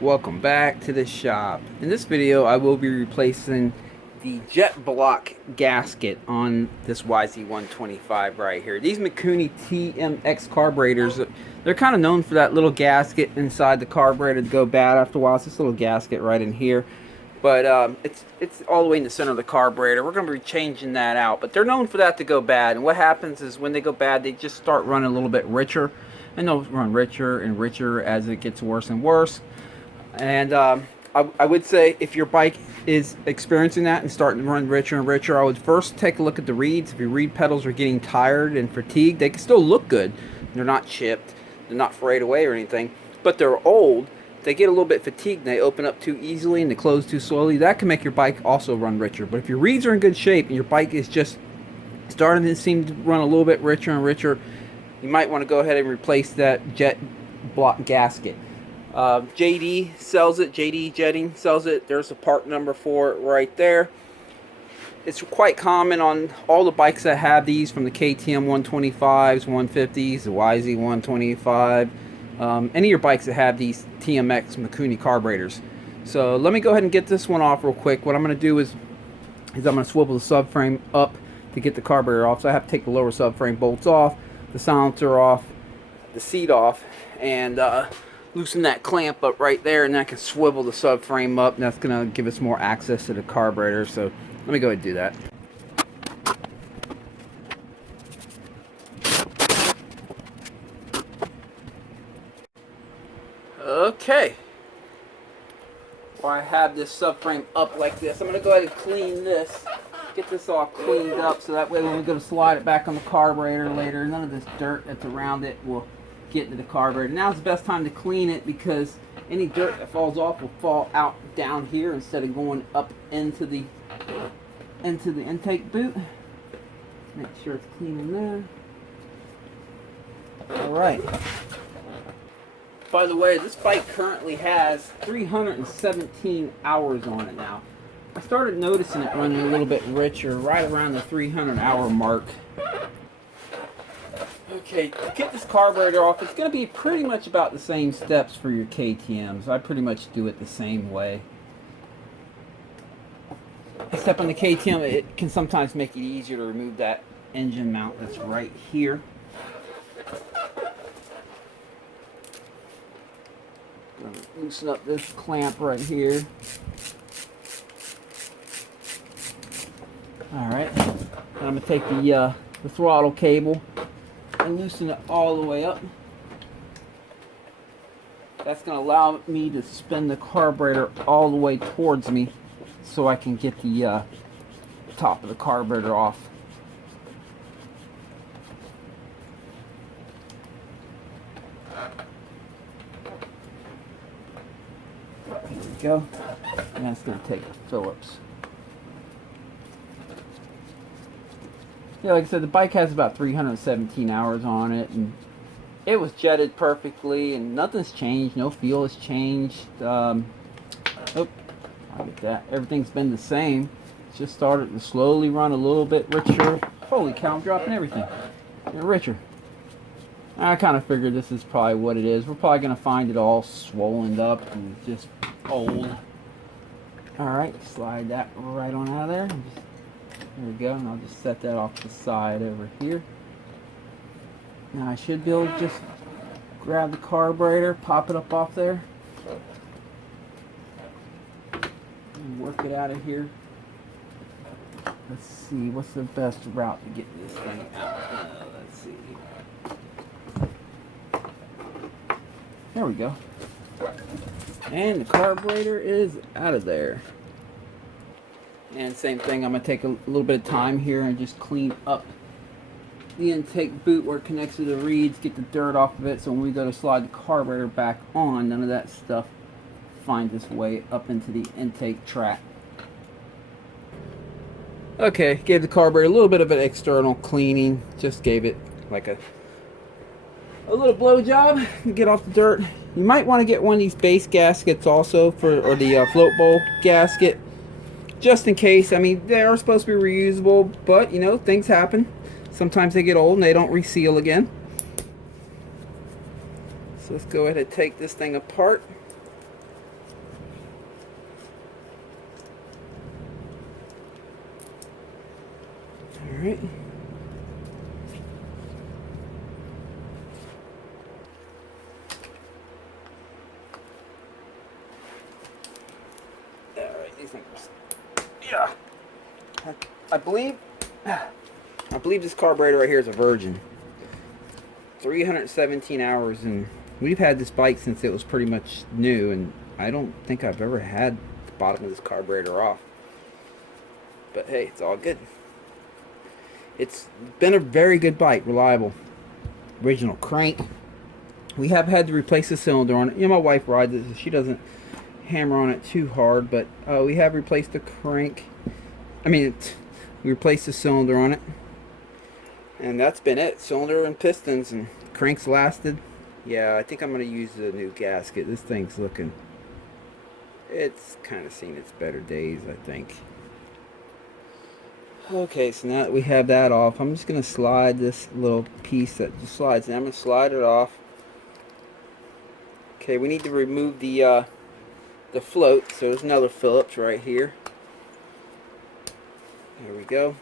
Welcome back to the shop. In this video I will be replacing the jet block gasket on this YZ125 right here. These Mikuni TMX carburetors, they're kind of known for that little gasket inside the carburetor to go bad after a while. It's this little gasket right in here, but it's all the way in the center of the carburetor. We're going to be changing that out, but they're known for that to go bad. And what happens is when they go bad, they just start running a little bit richer, and they'll run richer and richer as it gets worse and worse. And I would say if your bike is experiencing that and starting to run richer and richer, I would first take a look at the reeds. If your reed pedals are getting tired and fatigued, they can still look good. They're not chipped, they're not frayed away or anything, but they're old. They get a little bit fatigued and they open up too easily and they close too slowly. That can make your bike also run richer. But if your reeds are in good shape and your bike is just starting to seem to run a little bit richer and richer, you might want to go ahead and replace that jet block gasket. JD sells it. JD Jetting sells it. There's a part number for it right there. It's quite common on all the bikes that have these, from the KTM 125s, 150s, the YZ125, any of your bikes that have these TMX Mikuni carburetors. So let me go ahead and get this one off real quick. What I'm going to do is I'm going to swivel the subframe up to get the carburetor off. So I have to take the lower subframe bolts off, the silencer off, the seat off, and loosen that clamp up right there, and then I can swivel the subframe up, and that's going to give us more access to the carburetor. So let me go ahead and do that. Okay. While I have this subframe up like this, I'm going to go ahead and clean this, get this all cleaned up, so that way when we go to slide it back on the carburetor later, none of this dirt that's around it will get into the carburetor. Now's the best time to clean it because any dirt that falls off will fall out down here instead of going up into the intake boot. Make sure it's clean in there. Alright. By the way, this bike currently has 317 hours on it now. I started noticing it running a little bit richer right around the 300-hour mark. Okay, to get this carburetor off, it's going to be pretty much about the same steps for your KTMs. I pretty much do it the same way. Except on the KTM, it can sometimes make it easier to remove that engine mount that's right here. Gonna loosen up this clamp right here. Alright, I'm going to take the throttle cable and loosen it all the way up. That's going to allow me to spin the carburetor all the way towards me so I can get the top of the carburetor off. There we go. And that's going to take a Phillips. Yeah, like I said, the bike has about 317 hours on it, and it was jetted perfectly, and nothing's changed. No fuel has changed. Oh, I get that. Everything's been the same. It's just started to slowly run a little bit richer. Holy cow, I'm dropping everything. And richer. I kind of figured this is probably what it is. We're probably going to find it all swollen up and just old. Alright, slide that right on out of there. There we go, and I'll just set that off to the side over here. Now I should be able to just grab the carburetor, pop it up off there, and work it out of here. Let's see, what's the best route to get this thing out? Let's see. There we go. And the carburetor is out of there. And same thing, I'm going to take a little bit of time here and just clean up the intake boot where it connects to the reeds, get the dirt off of it, so when we go to slide the carburetor back on, none of that stuff finds its way up into the intake track. Okay, gave the carburetor a little bit of an external cleaning, just gave it like a little blow job to get off the dirt. You might want to get one of these base gaskets also, or the float bowl gasket, just in case. I mean, they are supposed to be reusable, but you know, things happen. Sometimes they get old and they don't reseal again. So let's go ahead and take this thing apart. Alright. Alright, these things. Yeah. I believe this carburetor right here is a virgin. 317 hours, and we've had this bike since it was pretty much new, and I don't think I've ever had the bottom of this carburetor off. But hey, it's all good. It's been a very good bike, reliable. Original crank. We have had to replace the cylinder on it. You know, my wife rides it, so she doesn't hammer on it too hard, but we have replaced the crank. We replaced the cylinder on it. And that's been it. Cylinder and pistons, and cranks lasted. Yeah, I think I'm going to use the new gasket. This thing's looking... It's kind of seen its better days, I think. Okay, so now that we have that off, I'm just going to slide this little piece that just slides. And I'm going to slide it off. Okay, we need to remove the float. So there's another Phillips right here. There we go.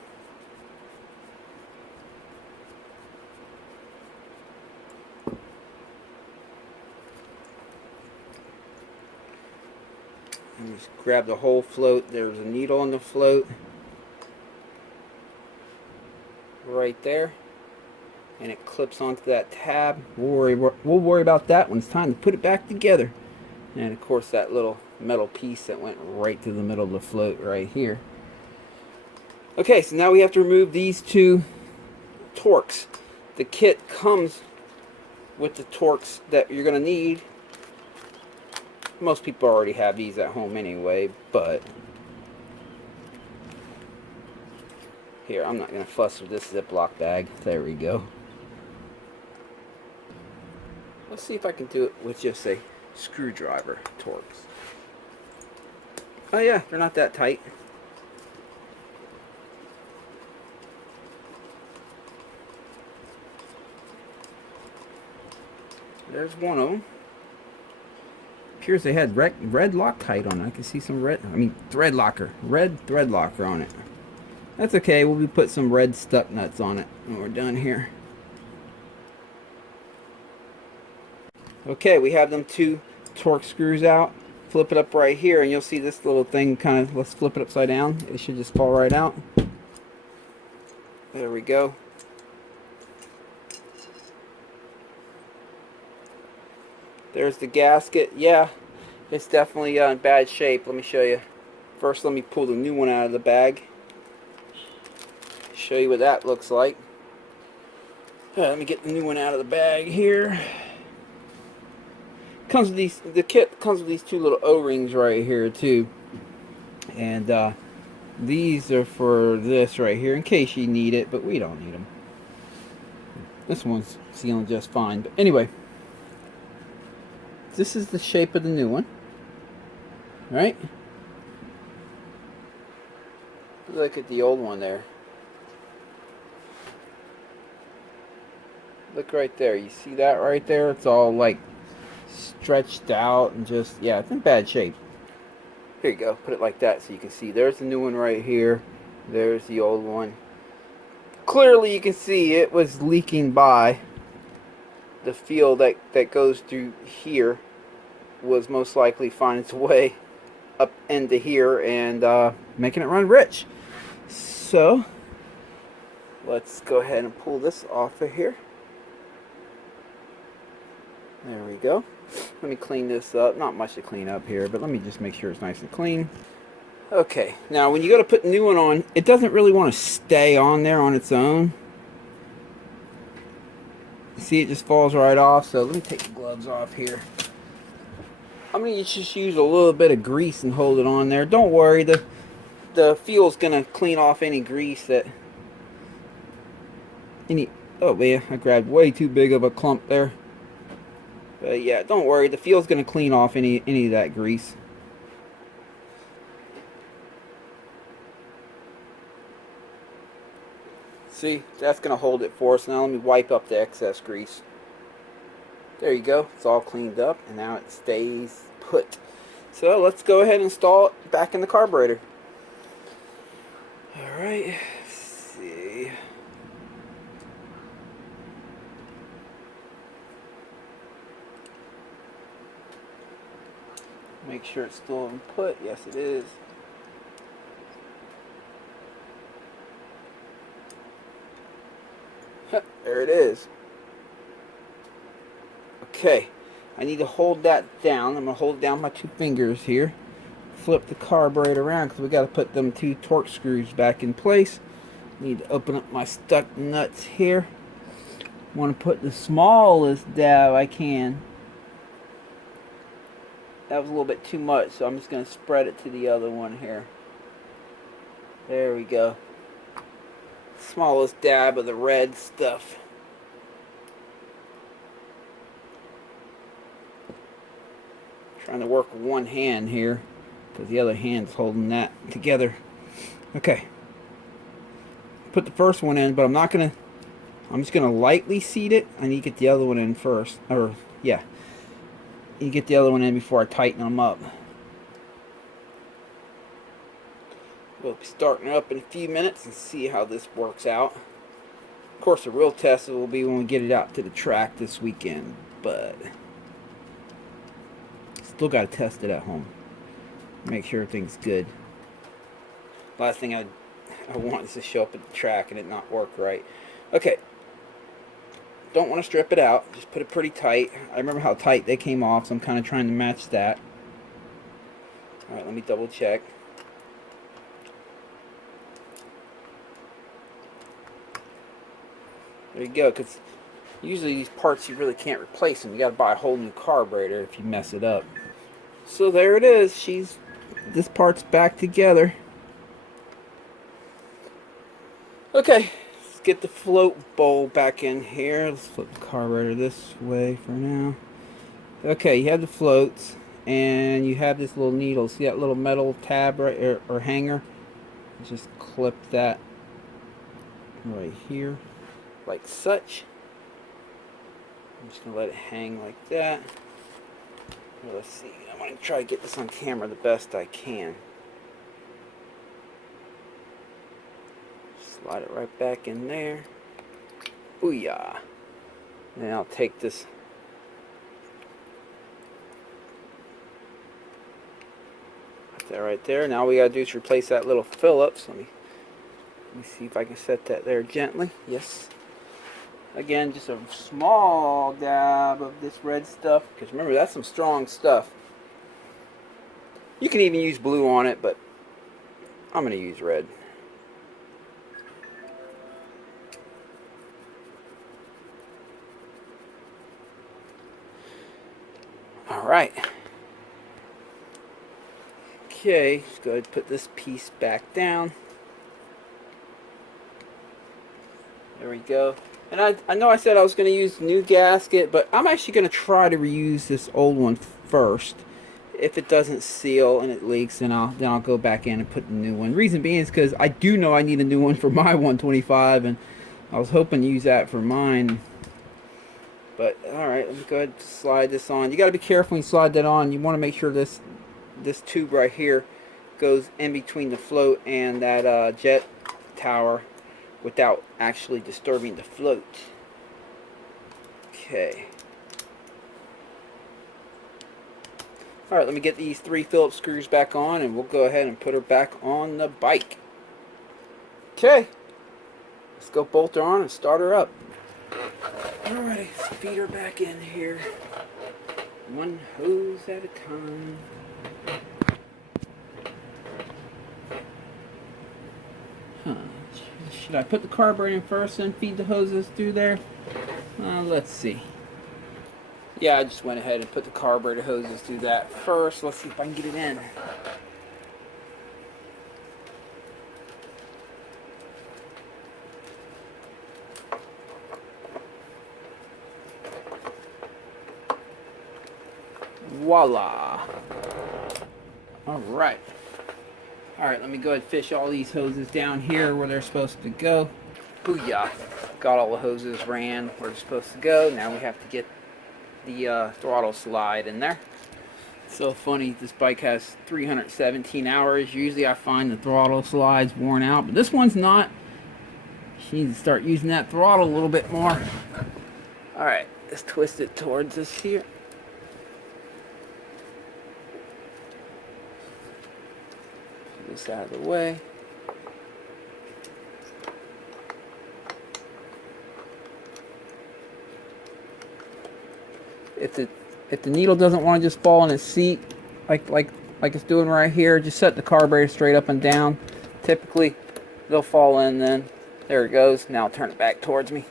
And just grab the whole float. There's a needle on the float right there, and it clips onto that tab. We'll worry about that when it's time to put it back together. And of course, that little metal piece that went right through the middle of the float right here. Okay, so now we have to remove these two Torx. The kit comes with the Torx that you're going to need. Most people already have these at home anyway, but here, I'm not going to fuss with this Ziploc bag. There we go. Let's see if I can do it with just a screwdriver Torx. Oh yeah, they're not that tight. There's one of them. Appears they had red Loctite on it. I can see some red thread locker on it. That's okay, we'll put some red stuck nuts on it when we're done here. Okay, we have them two Torx screws out. Flip it up right here and you'll see this little thing kind of, let's flip it upside down. It should just fall right out. There we go. There's the gasket. Yeah, it's definitely in bad shape. Let me show you. First, let me pull the new one out of the bag. Show you what that looks like. Let me get the new one out of the bag here. Comes with these. The kit comes with these two little O-rings right here too, and these are for this right here in case you need it, but we don't need them. This one's sealing just fine. But anyway. This is the shape of the new one. Right? Look at the old one there. Look right there. You see that right there? It's all like stretched out and just, yeah, it's in bad shape. Here you go. Put it like that so you can see. There's the new one right here. There's the old one. Clearly you can see it was leaking by. The feel that goes through here was most likely finding its way up into here and making it run rich. So let's go ahead and pull this off of here. There we go. Let me clean this up. Not much to clean up here, but let me just make sure it's nice and clean. Okay, now when you go to put the new one on, it doesn't really want to stay on there on its own. See, it just falls right off. So let me take the gloves off here. I'm going to just use a little bit of grease and hold it on there. Don't worry, the fuel's going to clean off any grease that oh man, I grabbed way too big of a clump there. But yeah, don't worry, the fuel's going to clean off any of that grease. See, that's going to hold it for us. Now let me wipe up the excess grease. There you go. It's all cleaned up, and now it stays put. So let's go ahead and install it back in the carburetor. Alright, let's see. Make sure it's still input. Yes, it is. There it is. Okay, I need to hold that down. I'm going to hold down my 2 fingers here. Flip the carburetor around because we got to put them 2 torque screws back in place. Need to open up my stuck nuts here. Want to put the smallest dab I can. That was a little bit too much, so I'm just going to spread it to the other one here. There we go. Smallest dab of the red stuff. Trying to work with one hand here because the other hand's holding that together. Okay. Put the first one in, but I'm just gonna lightly seat it. I need to get the other one in first. Or yeah. You get the other one in before I tighten them up. We'll be starting up in a few minutes and see how this works out. Of course, the real test will be when we get it out to the track this weekend, but still got to test it at home. Make sure everything's good. Last thing I want is to show up at the track and it not work right. Okay. Don't want to strip it out. Just put it pretty tight. I remember how tight they came off, so I'm kind of trying to match that. Alright, let me double check. There you go, because usually these parts you really can't replace them. You got to buy a whole new carburetor if you mess it up. So there it is. This part's back together. Okay, let's get the float bowl back in here. Let's flip the carburetor this way for now. Okay, you have the floats, and you have this little needle. See that little metal tab right or hanger? Just clip that right here, like such. I'm just gonna let it hang like that. Well, let's see. I'm gonna try to get this on camera the best I can. Slide it right back in there. Booyah! And then I'll take this. Put that right there. Now all we gotta do is replace that little Phillips. Let me see if I can set that there gently. Yes. Again, just a small dab of this red stuff, because remember, that's some strong stuff. You can even use blue on it, but I'm going to use red. Alright. Okay, let's go ahead and put this piece back down. There we go. And I know I said I was going to use the new gasket, but I'm actually going to try to reuse this old one first. If it doesn't seal and it leaks, then I'll go back in and put the new one. Reason being is because I do know I need a new one for my 125, and I was hoping to use that for mine. But alright, let me go ahead and slide this on. You got to be careful when you slide that on. You want to make sure this tube right here goes in between the float and that jet tower without actually disturbing the float. Okay. Alright, let me get these 3 Phillips screws back on, and we'll go ahead and put her back on the bike. Okay. Let's go bolt her on and start her up. Alrighty, let's feed her back in here. One hose at a time. Should I put the carburetor in first and feed the hoses through there? Let's see. Yeah, I just went ahead and put the carburetor hoses through that first. Let's see if I can get it in. Voila. Alright. Alright, let me go ahead and fish all these hoses down here where they're supposed to go. Booyah. Got all the hoses ran where they're supposed to go. Now we have to get the throttle slide in there. It's so funny, this bike has 317 hours. Usually I find the throttle slide's worn out, but this one's not. She needs to start using that throttle a little bit more. Alright, let's twist it towards us here. this out of the way. If the needle doesn't want to just fall in its seat like it's doing right here, just set the carburetor straight up and down. Typically they'll fall in then. There it goes. Now I'll turn it back towards me.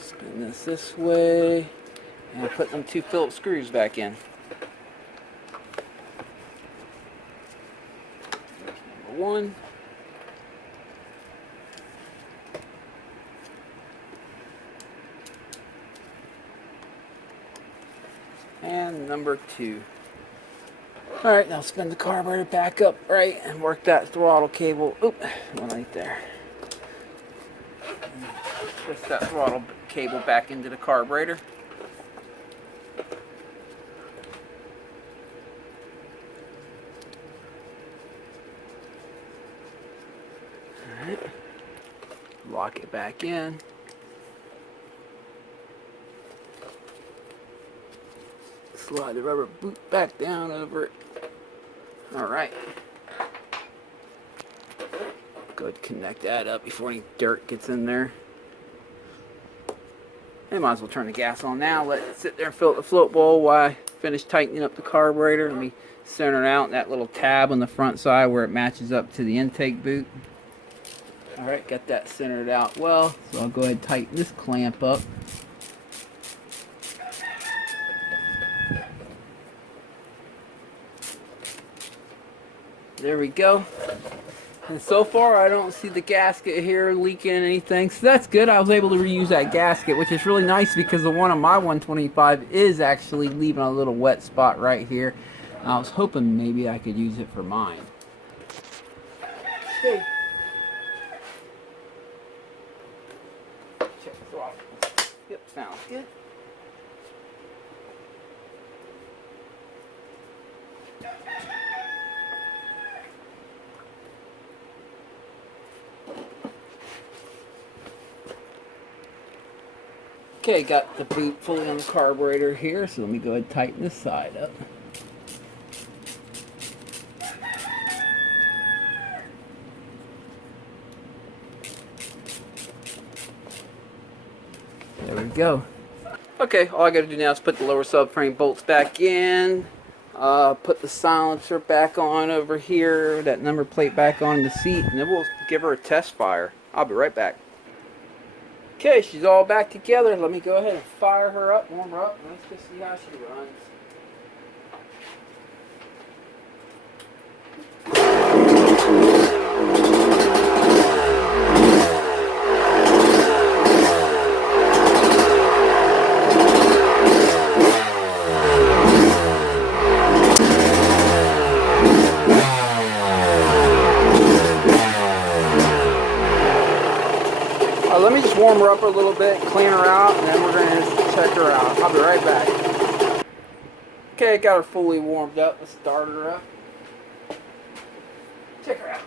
Spin this way. And I'll put them 2 Phillips screws back in. Number 1. And number 2. Alright, now spin the carburetor back up right and work that throttle cable. Oop, one right there. Twist that throttle cable back into the carburetor. Alright. Lock it back in. Slide the rubber boot back down over it. Alright. Go ahead and connect that up before any dirt gets in there. And might as well turn the gas on now. Let it sit there and fill up the float bowl while I finish tightening up the carburetor. Let me center it out in that little tab on the front side where it matches up to the intake boot. Alright, got that centered out well. So I'll go ahead and tighten this clamp up. There we go. And so far I don't see the gasket here leaking anything, so that's good. I was able to reuse that gasket, which is really nice because the one on my 125 is actually leaving a little wet spot right here. I was hoping maybe I could use it for mine. Okay. Check the throttle. Yep, sounds good. Okay, got the boot fully on the carburetor here, so let me go ahead and tighten this side up. There we go. Okay, all I gotta do now is put the lower subframe bolts back in, put the silencer back on over here, that number plate back on the seat, and then we'll give her a test fire. I'll be right back. Okay, she's all back together. Let me go ahead and fire her up, warm her up, and let's just see how she runs. Let me just warm her up a little bit, clean her out, and then we're going to check her out. I'll be right back. Okay, got her fully warmed up. Let's start her up. Check her out.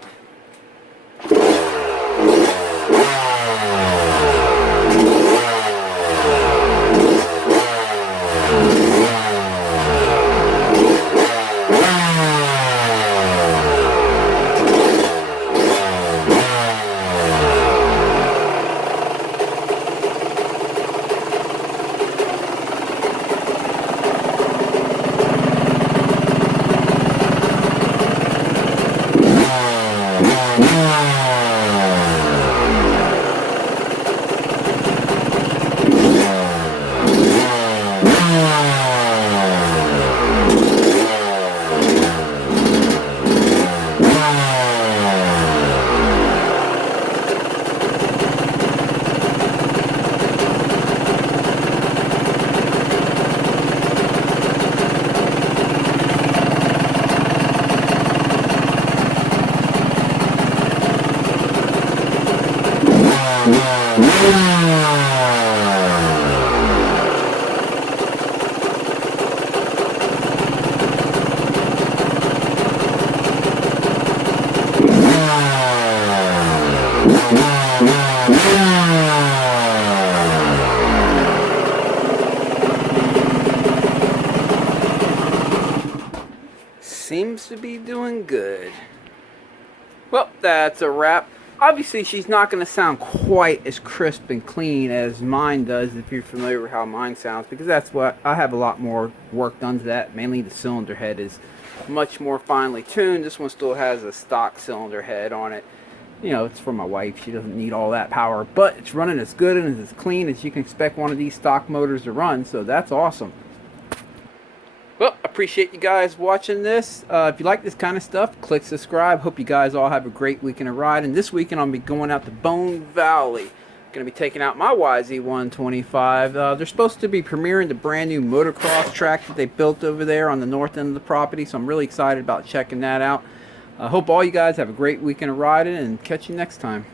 seems to be doing good. Well, that's a wrap. Obviously, she's not going to sound quite as crisp and clean as mine does, if you're familiar with how mine sounds, because that's what I have a lot more work done to that. Mainly the cylinder head is much more finely tuned. This one still has a stock cylinder head on it. You know, it's for my wife. She doesn't need all that power, but it's running as good and as clean as you can expect one of these stock motors to run, so that's awesome. Well, appreciate you guys watching this. If you like this kind of stuff, click subscribe. Hope you guys all have a great weekend of riding. This weekend I'll be going out to Bone Valley. Going to be taking out my YZ125. They're supposed to be premiering the brand new motocross track that they built over there on the north end of the property, so I'm really excited about checking that out. I hope all you guys have a great weekend of riding, and catch you next time.